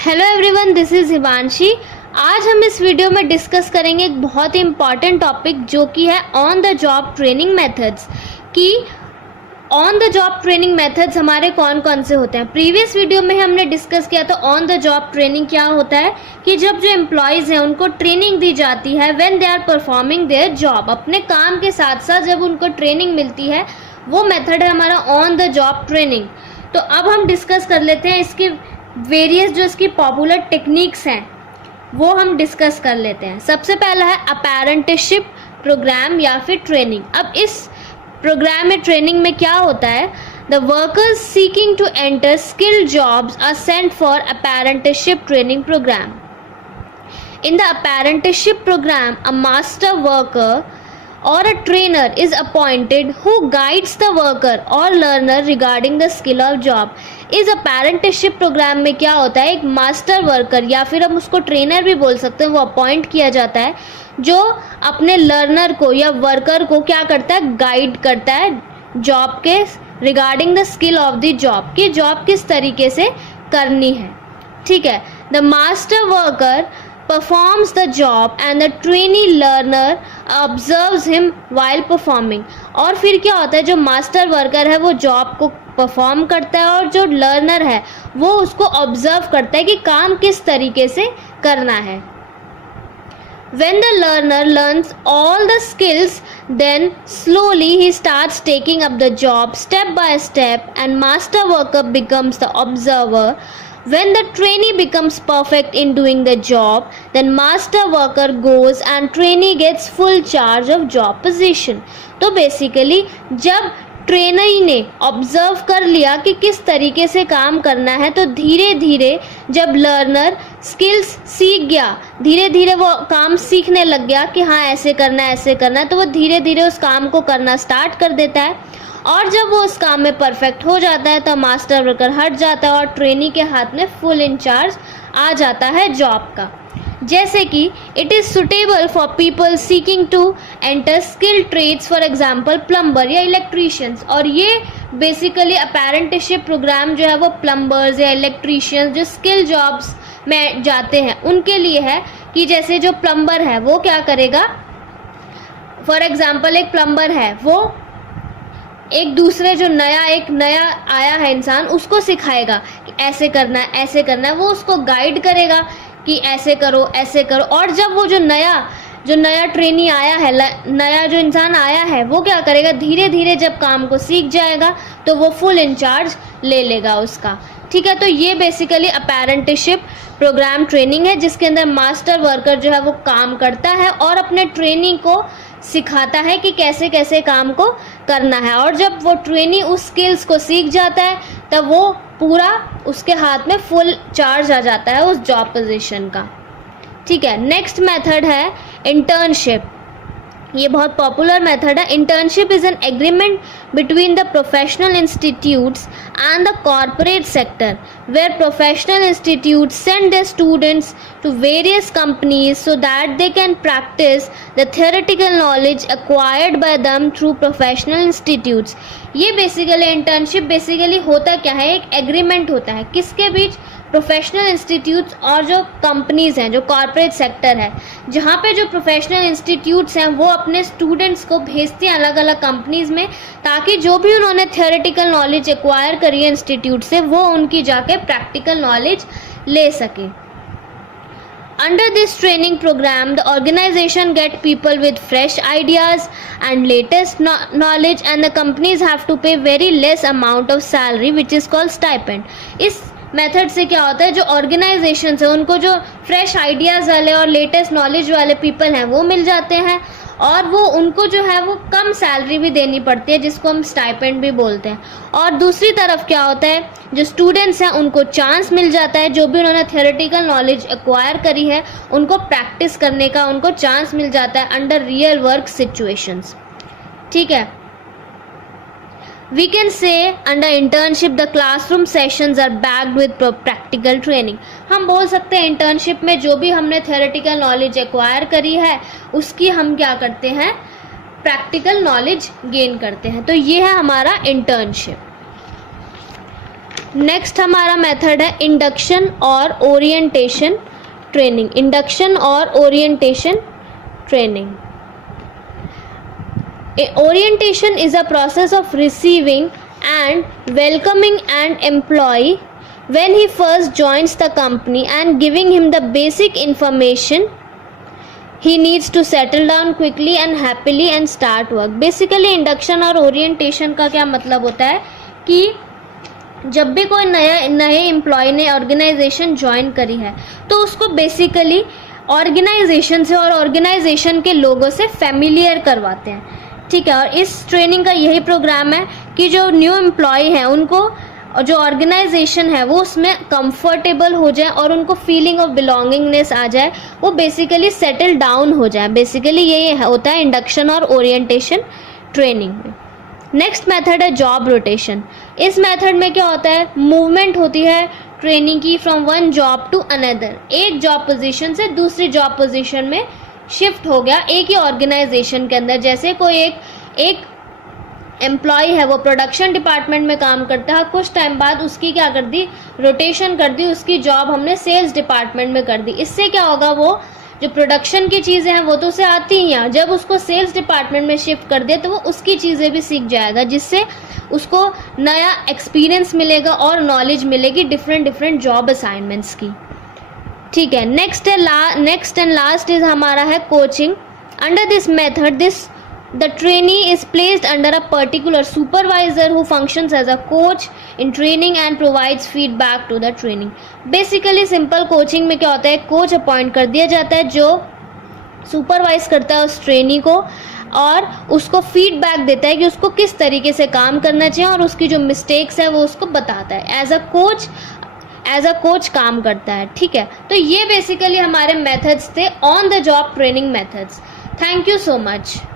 Hello everyone, this is Himanshi. आज हम इस वीडियो में डिस्कस करेंगे एक बहुत ही इम्पॉर्टेंट टॉपिक जो कि है on the job training methods. कि on the job training methods हमारे कौन कौन से होते हैं। प्रीवियस वीडियो में हमने डिस्कस किया था ऑन द जॉब ट्रेनिंग क्या होता है कि जब जो एम्प्लॉयज़ हैं उनको ट्रेनिंग दी जाती है when they are performing their job. अपने काम के साथ साथ जब उनको ट्रेनिंग मिलती है वो मेथड है हमारा ऑन द जॉब ट्रेनिंग। तो अब हम डिस्कस कर लेते हैं इसके वेरियस जो इसकी पॉपुलर टेक्निक्स हैं वो हम डिस्कस कर लेते हैं। सबसे पहला है अपेरेंटिसशिप प्रोग्राम या फिर ट्रेनिंग। अब इस प्रोग्राम में ट्रेनिंग में क्या होता है, the workers seeking to enter skilled jobs are sent for apprenticeship training program. In the apprenticeship program a master worker or a trainer is appointed who guides the worker or learner regarding the skill of job। इस अपेरेंटिसशिप programme में क्या होता है, एक master worker या फिर हम उसको ट्रेनर भी बोल सकते हैं, वो अपॉइंट किया जाता है जो अपने लर्नर को या वर्कर को क्या करता है, गाइड करता है जॉब के regarding the skill of the job, कि जॉब किस तरीके से करनी है। ठीक है, the master worker performs the job and the trainee learner observes him while performing। और फिर क्या होता है, जो मास्टर वर्कर है वो जॉब को परफॉर्म करता है और जो लर्नर है वो उसको ऑब्जर्व करता है कि काम किस तरीके से करना है। When the learner learns all the skills, then slowly he starts taking up the job step by step and master worker becomes the observer। When the trainee becomes perfect in doing the job, then master worker goes and trainee gets full charge of job position। तो basically जब trainer ने observe कर लिया कि किस तरीके से काम करना है, तो धीरे धीरे जब लर्नर स्किल्स सीख गया, धीरे धीरे वो काम सीखने लग गया कि हाँ ऐसे करना है ऐसे करना है, तो वो धीरे धीरे उस काम को करना स्टार्ट कर देता है। और जब वो उस काम में परफेक्ट हो जाता है तो मास्टर वर्कर हट जाता है और ट्रेनी के हाथ में फुल इंचार्ज आ जाता है जॉब का। जैसे कि it is suitable for people seeking to enter skill trades, for example plumber या इलेक्ट्रीशियंस। और ये बेसिकली अपेरेंटिसशिप प्रोग्राम जो है वो प्लम्बर्स या इलेक्ट्रीशियंस जो स्किल जॉब्स में जाते हैं उनके लिए है। कि जैसे जो प्लम्बर है वो क्या करेगा, फॉर एग्जांपल एक प्लम्बर है वो एक दूसरे जो नया आया है इंसान उसको सिखाएगा कि ऐसे करना है ऐसे करना है, वो उसको गाइड करेगा कि ऐसे करो ऐसे करो। और जब वो जो नया ट्रेनी आया है, नया जो इंसान आया है, वो क्या करेगा, धीरे धीरे जब काम को सीख जाएगा तो वो फुल इंचार्ज ले लेगा उसका। ठीक है, तो ये बेसिकली अपेरेंटिसशिप प्रोग्राम ट्रेनिंग है जिसके अंदर मास्टर वर्कर जो है वो काम करता है और अपने ट्रेनी को सिखाता है कि कैसे कैसे काम को करना है। और जब वो ट्रेनी उस स्किल्स को सीख जाता है तब वो पूरा उसके हाथ में फुल चार्ज आ जाता है उस जॉब पोजीशन का। ठीक है, नेक्स्ट मेथड है इंटर्नशिप। ये बहुत पॉपुलर मेथड है। Internship is an agreement between the professional institutes and the corporate sector where professional institutes send their students to various companies so that they can practice the theoretical knowledge acquired by them through professional institutes। ये basically internship basically होता क्या है, एक agreement होता है किसके बीच, professional institutes और जो कंपनीज हैं, जो कॉर्पोरेट सेक्टर है, जहाँ पे जो प्रोफेशनल इंस्टीट्यूट्स हैं वो अपने स्टूडेंट्स को भेजते हैं अलग अलग कंपनीज में, ताकि जो भी उन्होंने थियोरेटिकल नॉलेज एक्वायर करी है इंस्टीट्यूट से वो उनकी जाके प्रैक्टिकल नॉलेज ले सके। Under this training program, the organization get people with fresh ideas and latest knowledge, and the companies have to pay very less amount of salary, which is called stipend। इस method से क्या होता है, जो organisation है उनको जो fresh ideas वाले और लेटेस्ट नॉलेज वाले पीपल हैं वो मिल जाते हैं और वो उनको जो है वो कम सैलरी भी देनी पड़ती है जिसको हम स्टाइपेंड भी बोलते हैं। और दूसरी तरफ क्या होता है, जो स्टूडेंट्स हैं उनको चांस मिल जाता है, जो भी उन्होंने थियोरेटिकल नॉलेज एक्वायर करी है उनको प्रैक्टिस करने का उनको चांस मिल जाता है अंडर रियल वर्क सिचुएशंस। ठीक है, We can say under internship the classroom sessions are backed with practical training। हम बोल सकते हैं इंटर्नशिप में जो भी हमने theoretical knowledge एक्वायर करी है उसकी हम क्या करते हैं, प्रैक्टिकल नॉलेज गेन करते हैं। तो ये है हमारा इंटर्नशिप। नेक्स्ट हमारा मेथड है इंडक्शन और ओरिएंटेशन ट्रेनिंग। इंडक्शन और orientation training. Orientation is a process of receiving and welcoming an employee when he first joins the company and giving him the basic information he needs to settle down quickly and happily and start work. Basically induction और orientation का क्या मतलब होता है कि जब भी कोई नए एम्प्लॉय ने ऑर्गेनाइजेशन ज्वाइन करी है तो उसको बेसिकली ऑर्गेनाइजेशन से और ऑर्गेनाइजेशन के लोगों से फेमिलियर करवाते हैं, ठीक है। और इस ट्रेनिंग का यही प्रोग्राम है कि जो न्यू एम्प्लॉय हैं उनको जो ऑर्गेनाइजेशन है वो उसमें कंफर्टेबल हो जाए और उनको फीलिंग ऑफ बिलोंगिंगनेस आ जाए, वो बेसिकली सेटल डाउन हो जाए। बेसिकली ये होता है इंडक्शन और ओरिएंटेशन ट्रेनिंग में। नेक्स्ट मेथड है जॉब रोटेशन। इस मेथड में क्या होता है, मूवमेंट होती है ट्रेनिंग की from one job to another. एक जॉब पोजीशन से दूसरी जॉब पोजीशन में शिफ्ट हो गया एक ही ऑर्गेनाइजेशन के अंदर। जैसे कोई एक एम्प्लॉय है वो प्रोडक्शन डिपार्टमेंट में काम करता है, कुछ टाइम बाद उसकी क्या कर दी, रोटेशन कर दी, उसकी जॉब हमने सेल्स डिपार्टमेंट में कर दी। इससे क्या होगा, वो जो प्रोडक्शन की चीज़ें हैं वो तो उसे आती ही हैं, जब उसको सेल्स डिपार्टमेंट में शिफ्ट कर दिया तो वो उसकी चीज़ें भी सीख जाएगा, जिससे उसको नया एक्सपीरियंस मिलेगा और नॉलेज मिलेगी डिफरेंट जॉब असाइनमेंट्स की, ठीक है। नेक्स्ट एंड लास्ट इज हमारा है coaching. Under this method the trainee is placed under a particular supervisor who functions as a coach in training and provides feedback to the training. Basically simple coaching में क्या होता है, coach appoint कर दिया जाता है जो सुपरवाइज करता है उस ट्रेनी को और उसको फीडबैक देता है कि उसको किस तरीके से काम करना चाहिए और उसकी जो मिस्टेक्स है वो उसको बताता है। एज अ कोच काम करता है, ठीक है। तो ये बेसिकली हमारे मेथड्स थे on the job training methods. Thank you so much.